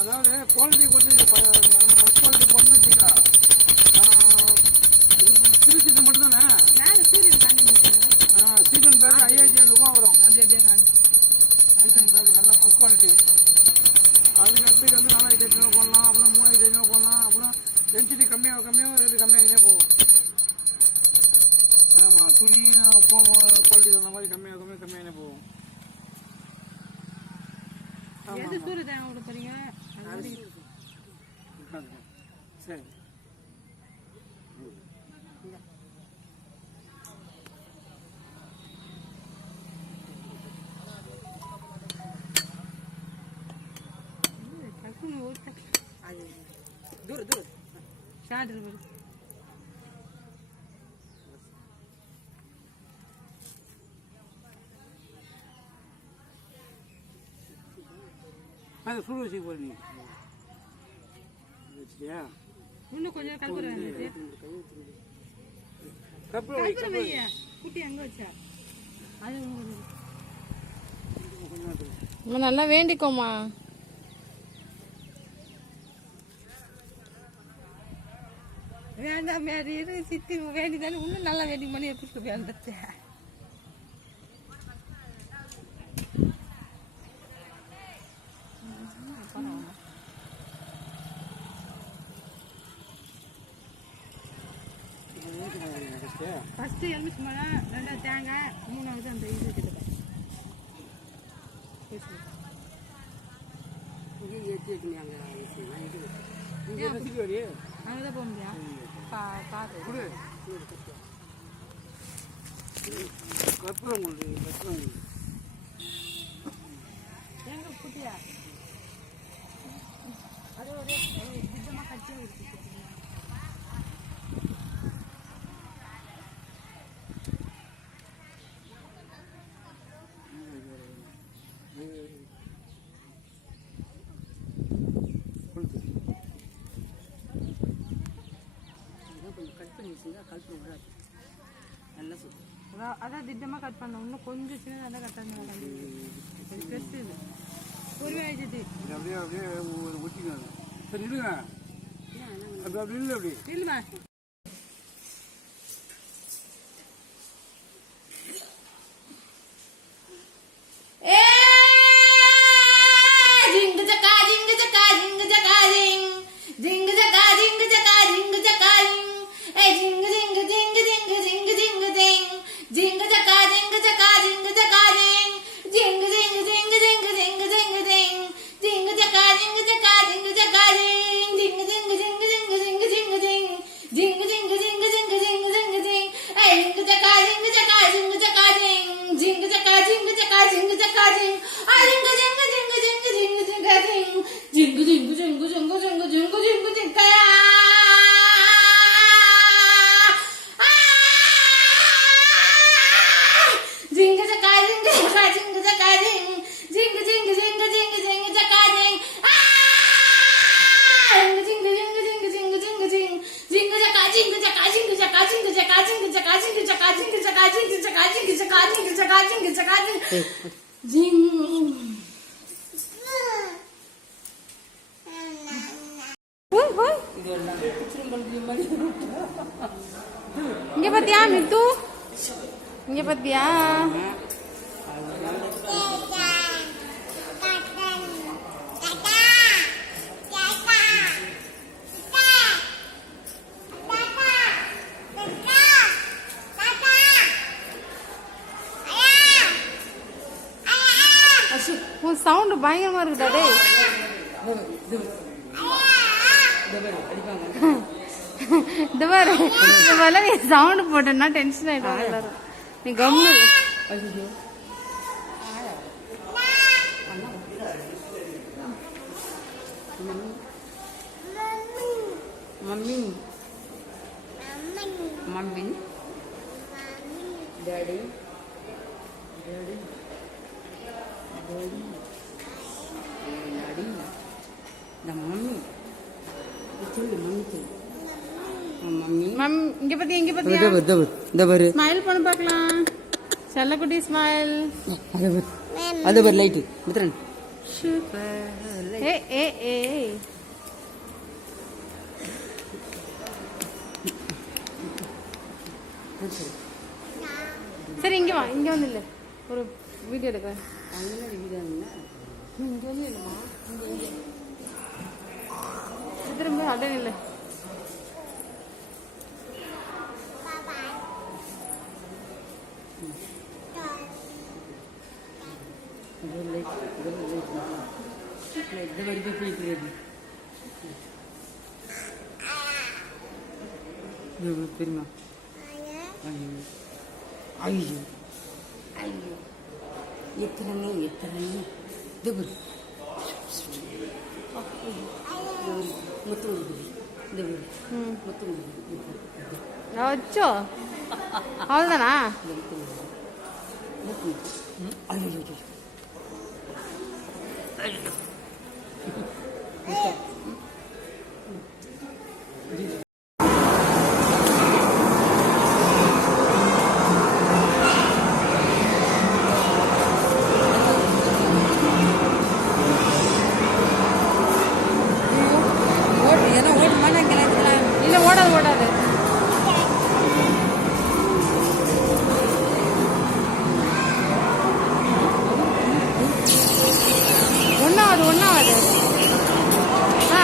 அதாவது குவாலிட்டி போட்டு first quality போடணும்னு வச்சுக்கா. திருச்சி மட்டும் தானே சீசன் பேக் 5500 ரூபா வரும். சீசன் பேக் நல்லா ஃபஸ்ட் குவாலிட்டி. அதுக்கு அடுத்து வந்து 4500 போடலாம், அப்புறம் 3500 போடலாம், அப்புறம் டென்சிட்டி கம்மியாக ரேட்டு கம்மியாகினே போகும். ஆமாம், துணி குவாலிட்டி தகுந்த மாதிரி கம்மியாகினே போகும். சரி दूर दूर 60 रुपये அது ஃபுல் வச்சு போறீ வச்சியா இன்னும் கொஞ்சம் கல்புறாங்க கல்புறையா குட்டி அங்க வச்சா அது கொஞ்சம் நல்லா வேண்டிக்கோமா. வேண்டாம் மேரி சித்தி வேண்டிதானே இன்னும் நல்லா வேண்டி மணி எடுத்துட்டு வேண்டத்தை ஃபர்ஸ்ட் எலுமிச்சு மரம், ரெண்டாவது தேங்காய், மூணாவது அந்த இது அங்கதான் போக முடியும். எங்க குட்டியா அது ஒரு திட்டமா கட்சியா இருக்கு. அதான் திட்டமாக கட் பண்ண இன்னும் கொஞ்சம் சின்னதாக தான் கட் பண்ணி பெஸ்ட் இது பொறுமை ஆயிடுச்சு. அப்படியே அப்படியே ஒட்டிக்காது. சரி இல்லைங்க அப்படி இல்லை அப்படி இல்லைம்மா. இங்க பாத்தியா மித்து, இங்க பாத்தியா சவுண்ட் பயங்கரமா இருக்குடா டேய். இந்த மாதிரி நீ சவுண்ட் போட்டேன்னா டென்ஷன் ஆயிடும் எல்லாரும். நீ கம்னு mummy mummy daddy daddy daddy daddy இந்த மம்மி சொல்லு மம்மி சொல்லு மம்மி மம்மி இங்க பாத்தியா இங்க பாத்தியா இந்த பாரு ஸ்மைல் பண்ண பார்க்கலாம். செல்லக்குட்டி ஸ்மைல் அது பாரு லைட் மித்ரன் சரி இங்கே வா, இங்கே வந்து இல்லை, ஒரு வீடியோ எடுக்கிறேன். இங்கே வந்து இல்லைம்மா, இங்கே திரும்ப அடன் இல்லை. தெரியுமா? ஐயோ ஐயோ எத்தனை எத்தனை இது முத்து இந்த முத்து வச்சோ அவ்வளோதானா? ஐயோ இல்லை ஓடாது ஓடாது. ஒன்றாவது ஆ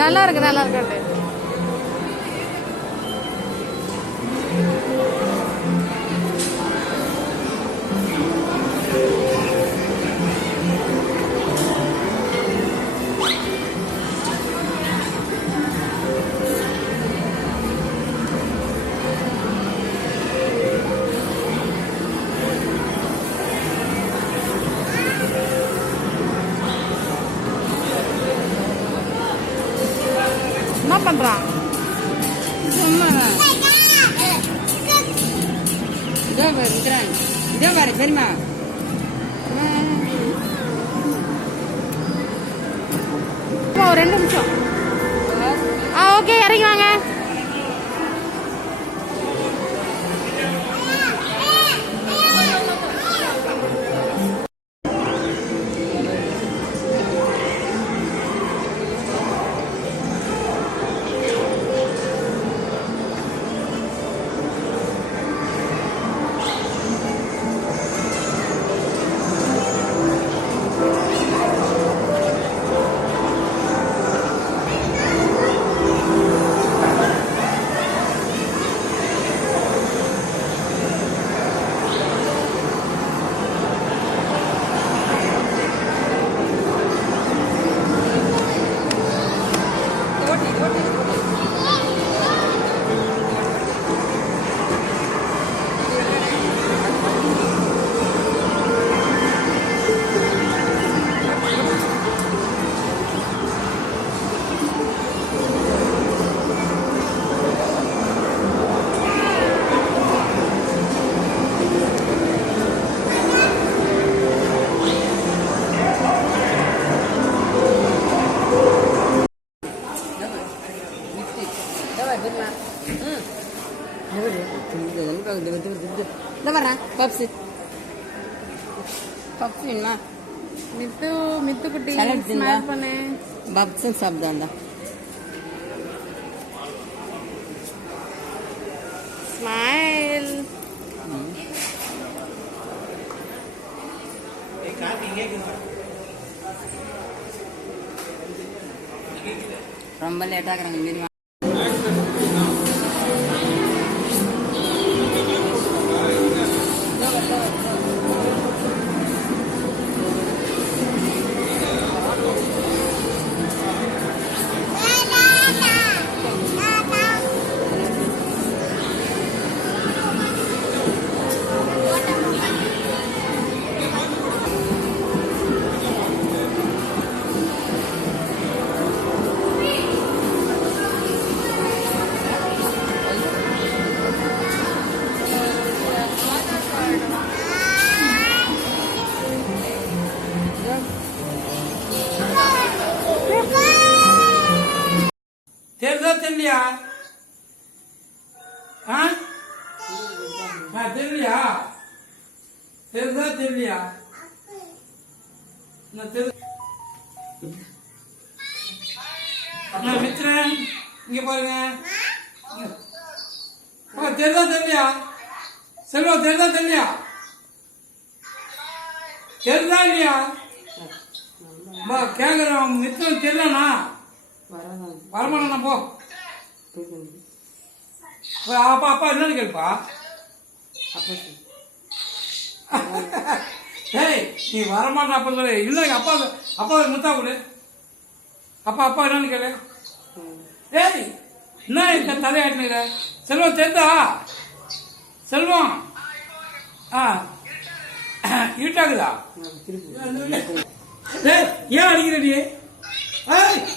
நல்லா இருக்கு நல்லா இருக்கு. என்ன பண்றான்? சும்மா இதோ பாரு சரிம்மா. ஒரு 2 நிமிஷம். ஓகே இறங்கி வாங்க. பப்ஸ் பப்ஸ் வேணுமா? மித்து குட்டி ஸ்மைல் பண்ணு. பப்ஸும் சாப்பிட்டாண்டா. ஸ்மைல். ரொம்ப லேட்டாகிறாங்க. தெரியலையா? தெரியலையா? தெரியுதா தெரியலையா? மித்ரன் இங்க பாருங்க. தெரியுதா தெரியலையா? செல்வம் தெரியுதா தெரியலையா? தெரியுதா இல்லையா? கேக்குறேன். மித்ரன் தெரியலண்ணா வரமாட்டா போ. அப்பா அப்பா என்னன்னு கேள்ப்பா. ஏய் நீ வரமாட்டா அப்ப சொல்லு. இல்லை அப்பா அப்பா முத்தா கொடு. அப்பா அப்பா என்னன்னு கேளு. ஏய் என்ன தலையாட்டினுற? செல்வம் தெரிந்தா? செல்வம் இருட்டாக்குதா? ஏன் அடிக்கிற நீ?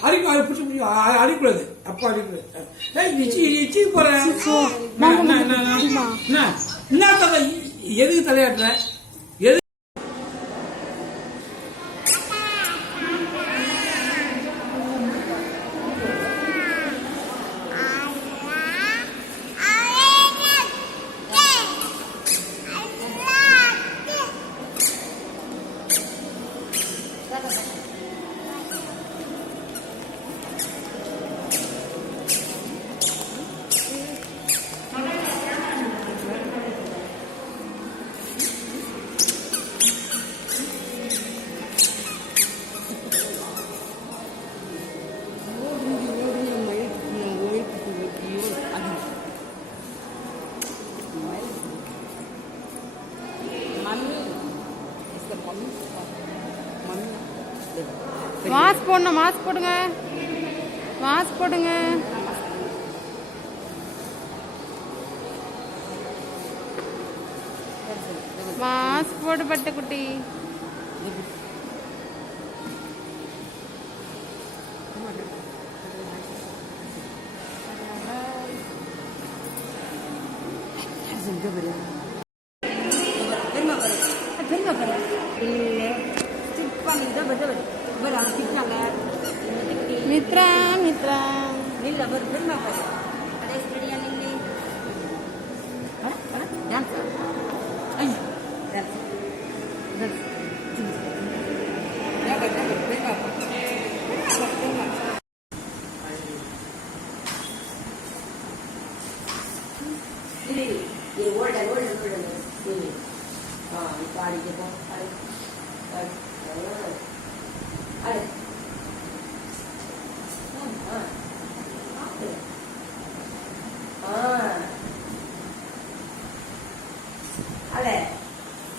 அடிக்கூடாது. அப்பா அடிக்கூடாது. நிச்சி போறேன். என்ன தலை எதுக்கு தலையாட்டுற? எது மாஸ்க் போடணும். மாஸ்க் போடுங்க. மாஸ்க் போடுங்க. மாஸ்க் போடு பட்டுக்குட்டி. மித்ரா மித்ரா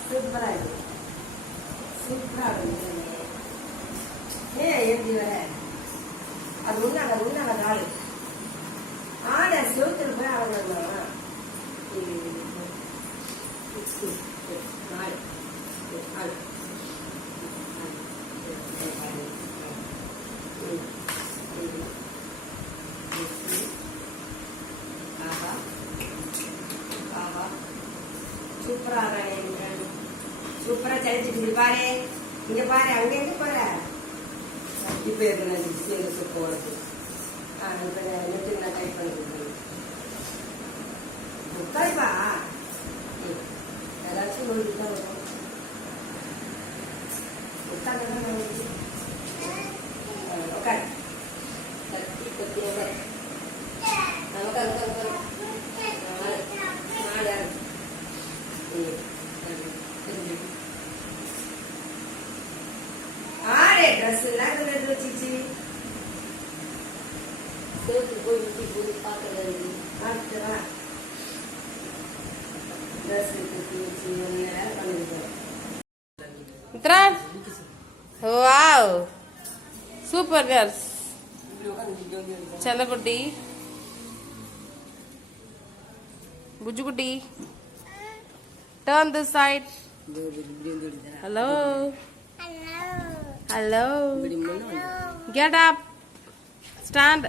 சூப்பரா இருக்கு. சூப்பரா இருக்கு. ஏன் எப்படி வர? அது உன்னால நாள் ஆட செவத்துல போய் ஆடணுமா? சூப்பரா சூப்பரா சளிச்சுட்டு பாரு. இங்க பாரு. அங்க எங்க போற? இப்ப இருக்கு சூப்பர் வருது. இப்ப நெட்டு நான் டைப் பண்ணிருக்கேன். உட்காருப்பா. ஏதாச்சும் ஒரு இதுதான் வரும். உட்காந்து உட்காரு. ட்ரெஸ் எல்லாம் வச்சிச்சு போய் போய் பார்க்கறது dress Mithra wow super girls செல்லக்குட்டி புஜுக்குட்டி turn this side. Hello. Hello. Get up. Stand.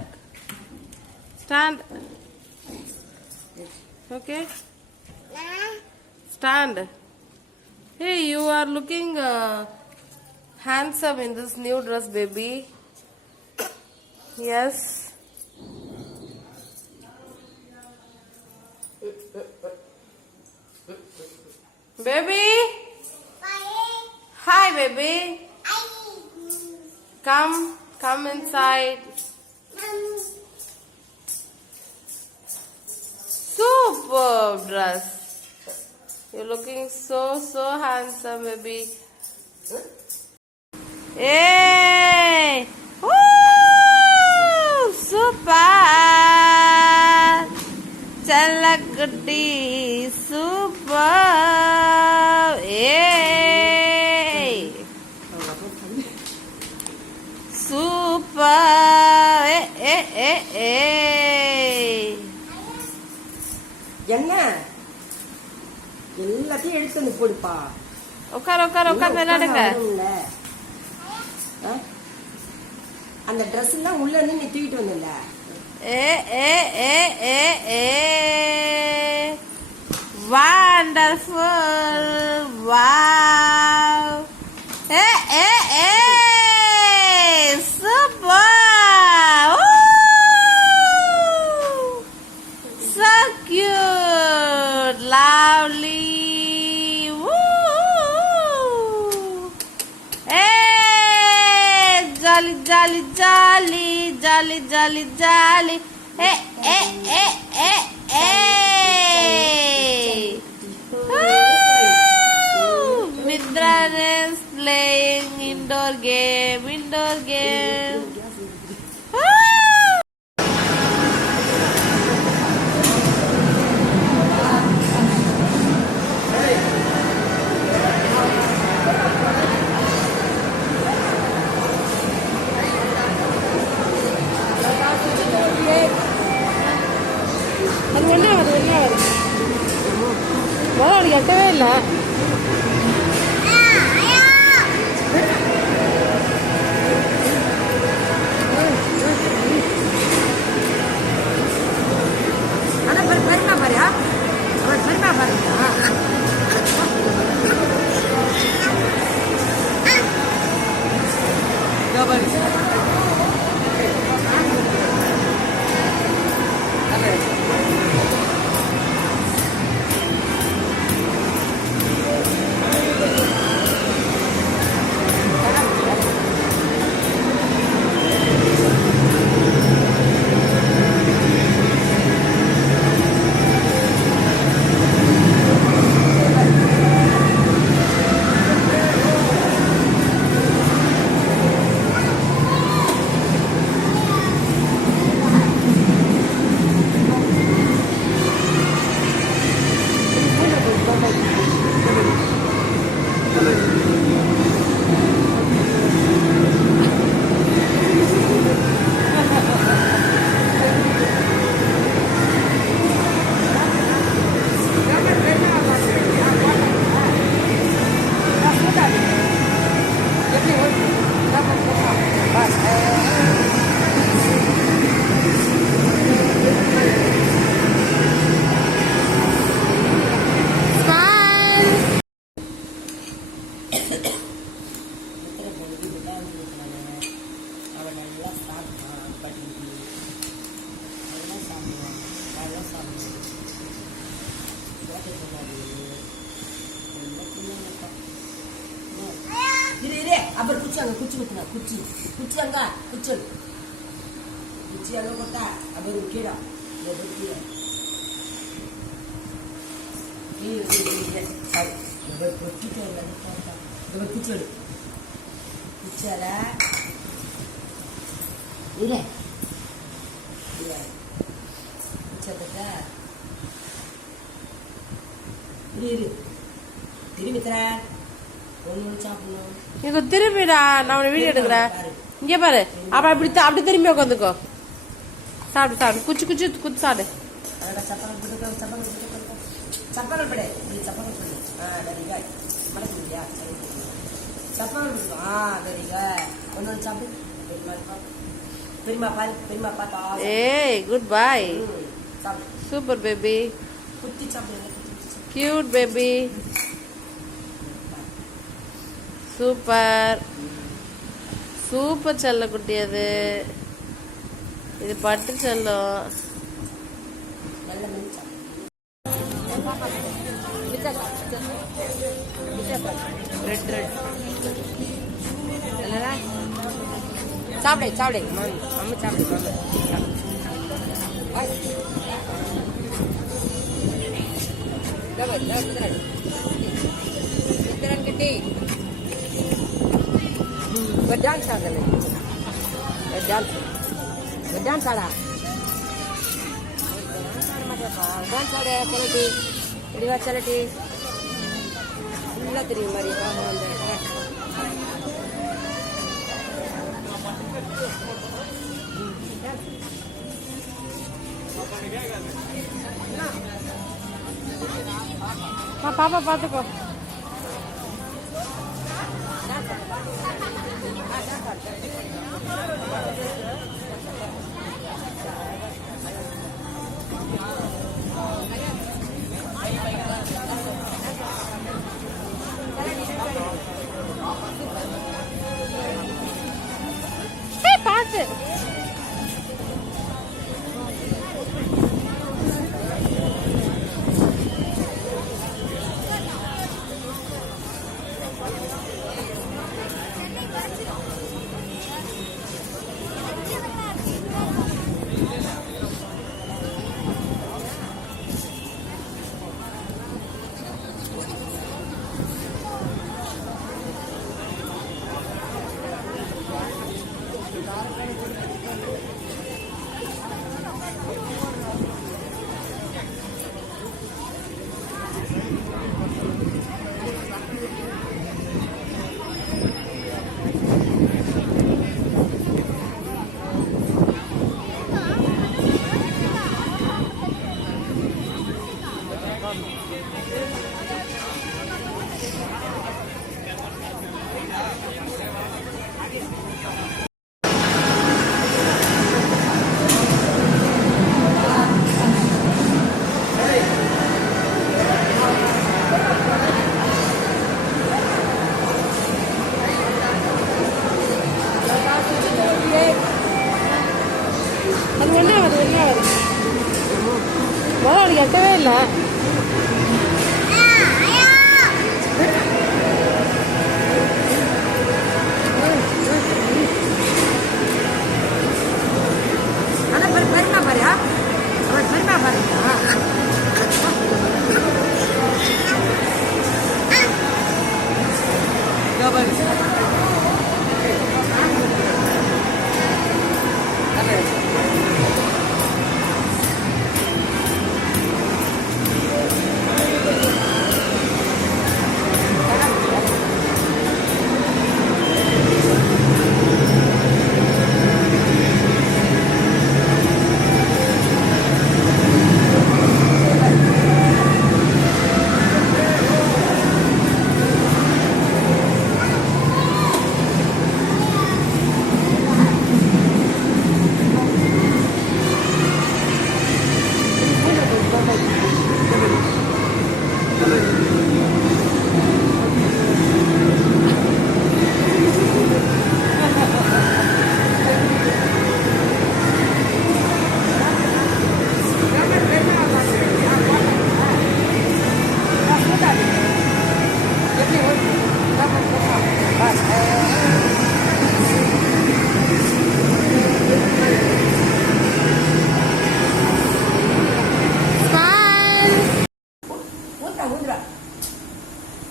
Stand. Okay. Stand. Hey, you are looking handsome in this new dress, baby. Yes. Baby. Hi, baby. Come inside. Superb dress. You're looking so handsome, baby. Hey! Woo! Super! Chalakutti, super! Hey! Super! Hey! என்ன எல்லாத்தையும் எடுத்து வந்து போடுப்பா. உட்கார் விளையாடுங்க. அந்த dress எல்லாம் உள்ள இருந்து நீ தூக்கிட்டு வந்தல. Wonderful! Wow! Super! Woo! So cute! Lovely! Jolly, jolly. Hey. Mitra is playing indoor game. அது என்ன வருது அவனுக்கு எட்டவே இல்லை. அப்புறம் குச்சி அங்க குச்சி குத்துனா குச்சி அங்க கொட்டா அப்புறம் கீழே குச்சால இரு திரும்பி தர எனக்கு திரும்பிடா, நான் வீடியோ எடுக்கிறேன். இங்க பாரு, அப்ப அப்படி திரும்பி உட்காந்துக்கோ. சாப்பிடு குச்சி சாப்பிடு. ஏய், good bye. Super baby, cute baby, super செல்ல குட்டி. அது இது பட்டு செல்லம். ரெட் ரெட் என்னடா சாப்பிடு சாப்பிடு அம்மா சாப்பிடு இத்தரன் கிட்டி டான்ஸ் ஆகலை டான்ஸ் ஆடா டான்ஸ் ஆட சொல்லட்டி தெளிவா சொல்லட்டி ஃபுல்லாக தெரியும் மாதிரி வந்து பாப்பா பார்த்துக்கோ. பார்த்து அது ஒன்றா வருது முதல்ல எட்டவே இல்லை. ஆனால் பெருமா பாரு அவன் பெருமா பாருங்க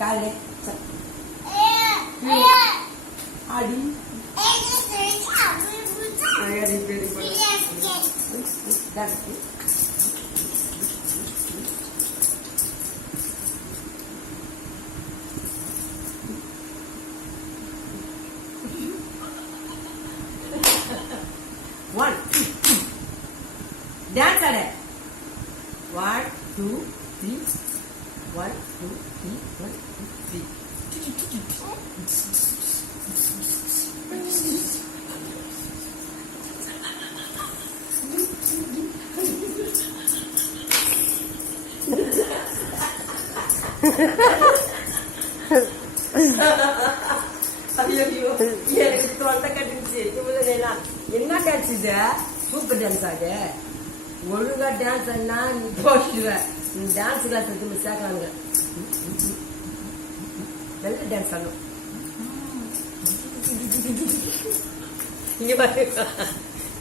காலே ஆடி One, two, three. Dance at it. 1, 2, 3. 1, 2, 3. 1, 2, ஐயோ எனக்கு தொண்டை கட்டுச்சு என்ன காட்சி இது சூப்பர் டான்ஸ் ஆக ஒழுங்கா டான்ஸ் ஆனா நீ போச்சுவேன் டான்ஸ் கிளாஸ் எடுத்து மிஸ் ஆகலானுங்க. நல்ல டான்ஸ் ஆடணும். இங்க பாரு